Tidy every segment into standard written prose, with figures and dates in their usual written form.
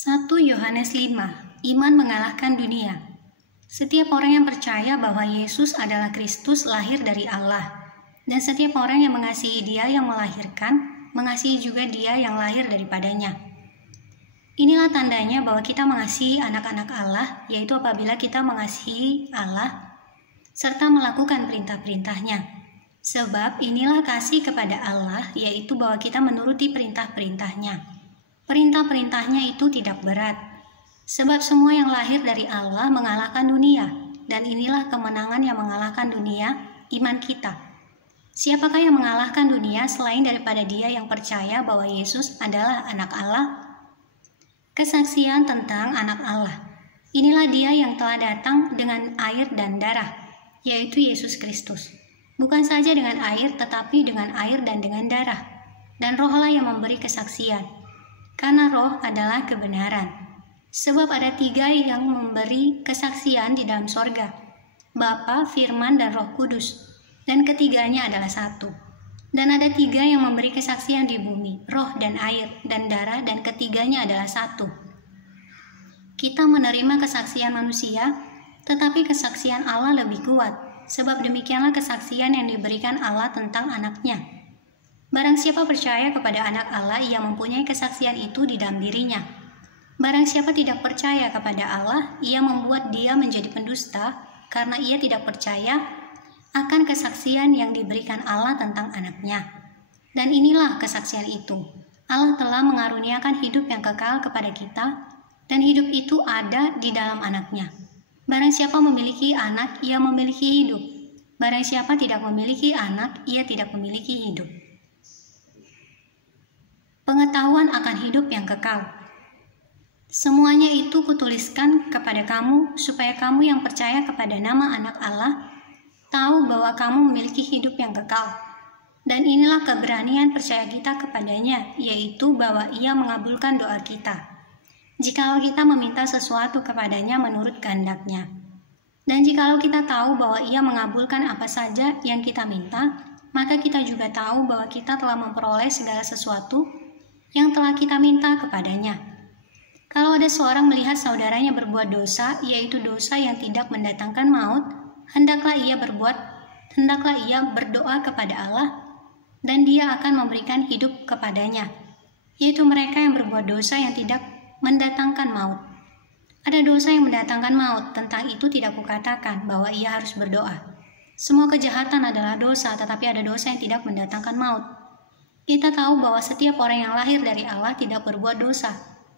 1 Yohanes 5, Iman mengalahkan dunia. Setiap orang yang percaya bahwa Yesus adalah Kristus lahir dari Allah, dan setiap orang yang mengasihi Dia yang melahirkan, mengasihi juga Dia yang lahir daripadanya. Inilah tandanya bahwa kita mengasihi anak-anak Allah, yaitu apabila kita mengasihi Allah, serta melakukan perintah-perintahnya. Sebab inilah kasih kepada Allah, yaitu bahwa kita menuruti perintah-perintahnya. Perintah-perintahnya itu tidak berat, sebab semua yang lahir dari Allah mengalahkan dunia, dan inilah kemenangan yang mengalahkan dunia, iman kita. Siapakah yang mengalahkan dunia selain daripada Dia yang percaya bahwa Yesus adalah anak Allah? Kesaksian tentang anak Allah. Inilah Dia yang telah datang dengan air dan darah, yaitu Yesus Kristus. Bukan saja dengan air, tetapi dengan air dan dengan darah. Dan Roh-lah yang memberi kesaksian. Karena Roh adalah kebenaran. Sebab ada 3 yang memberi kesaksian di dalam sorga, Bapa, Firman, dan Roh Kudus. Dan ketiganya adalah satu. Dan ada 3 yang memberi kesaksian di bumi, roh dan air, dan darah, dan ketiganya adalah satu. Kita menerima kesaksian manusia, tetapi kesaksian Allah lebih kuat, sebab demikianlah kesaksian yang diberikan Allah tentang anaknya. Barang siapa percaya kepada anak Allah, ia mempunyai kesaksian itu di dalam dirinya. Barang siapa tidak percaya kepada Allah, ia membuat dia menjadi pendusta, karena ia tidak percaya akan kesaksian yang diberikan Allah tentang anaknya. Dan inilah kesaksian itu, Allah telah mengaruniakan hidup yang kekal kepada kita, dan hidup itu ada di dalam anaknya. Barang siapa memiliki anak, ia memiliki hidup. Barang siapa tidak memiliki anak, ia tidak memiliki hidup. Pengetahuan akan hidup yang kekal. Semuanya itu kutuliskan kepada kamu, supaya kamu yang percaya kepada nama anak Allah, tahu bahwa kamu memiliki hidup yang kekal. Dan inilah keberanian percaya kita kepadanya, yaitu bahwa Ia mengabulkan doa kita, jikalau kita meminta sesuatu kepadanya menurut kehendak-Nya. Dan jikalau kita tahu bahwa Ia mengabulkan apa saja yang kita minta, maka kita juga tahu bahwa kita telah memperoleh segala sesuatu yang telah kita minta kepadanya. Kalau ada seorang melihat saudaranya berbuat dosa, yaitu dosa yang tidak mendatangkan maut, hendaklah ia berdoa kepada Allah, dan Dia akan memberikan hidup kepadanya, yaitu mereka yang berbuat dosa yang tidak mendatangkan maut. Ada dosa yang mendatangkan maut, tentang itu tidak kukatakan bahwa ia harus berdoa. Semua kejahatan adalah dosa, tetapi ada dosa yang tidak mendatangkan maut. Kita tahu bahwa setiap orang yang lahir dari Allah tidak berbuat dosa,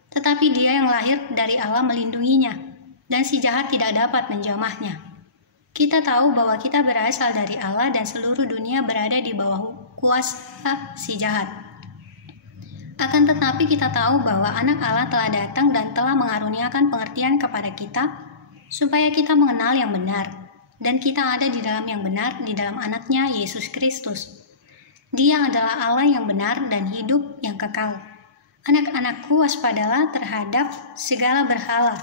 tetapi Dia yang lahir dari Allah melindunginya, dan si jahat tidak dapat menjamahnya. Kita tahu bahwa kita berasal dari Allah dan seluruh dunia berada di bawah kuasa si jahat. Akan tetapi kita tahu bahwa anak Allah telah datang dan telah mengaruniakan pengertian kepada kita, supaya kita mengenal yang benar, dan kita ada di dalam yang benar, di dalam anaknya Yesus Kristus. Dia adalah Allah yang benar dan hidup yang kekal. Anak-anakku, waspadalah terhadap segala berhala.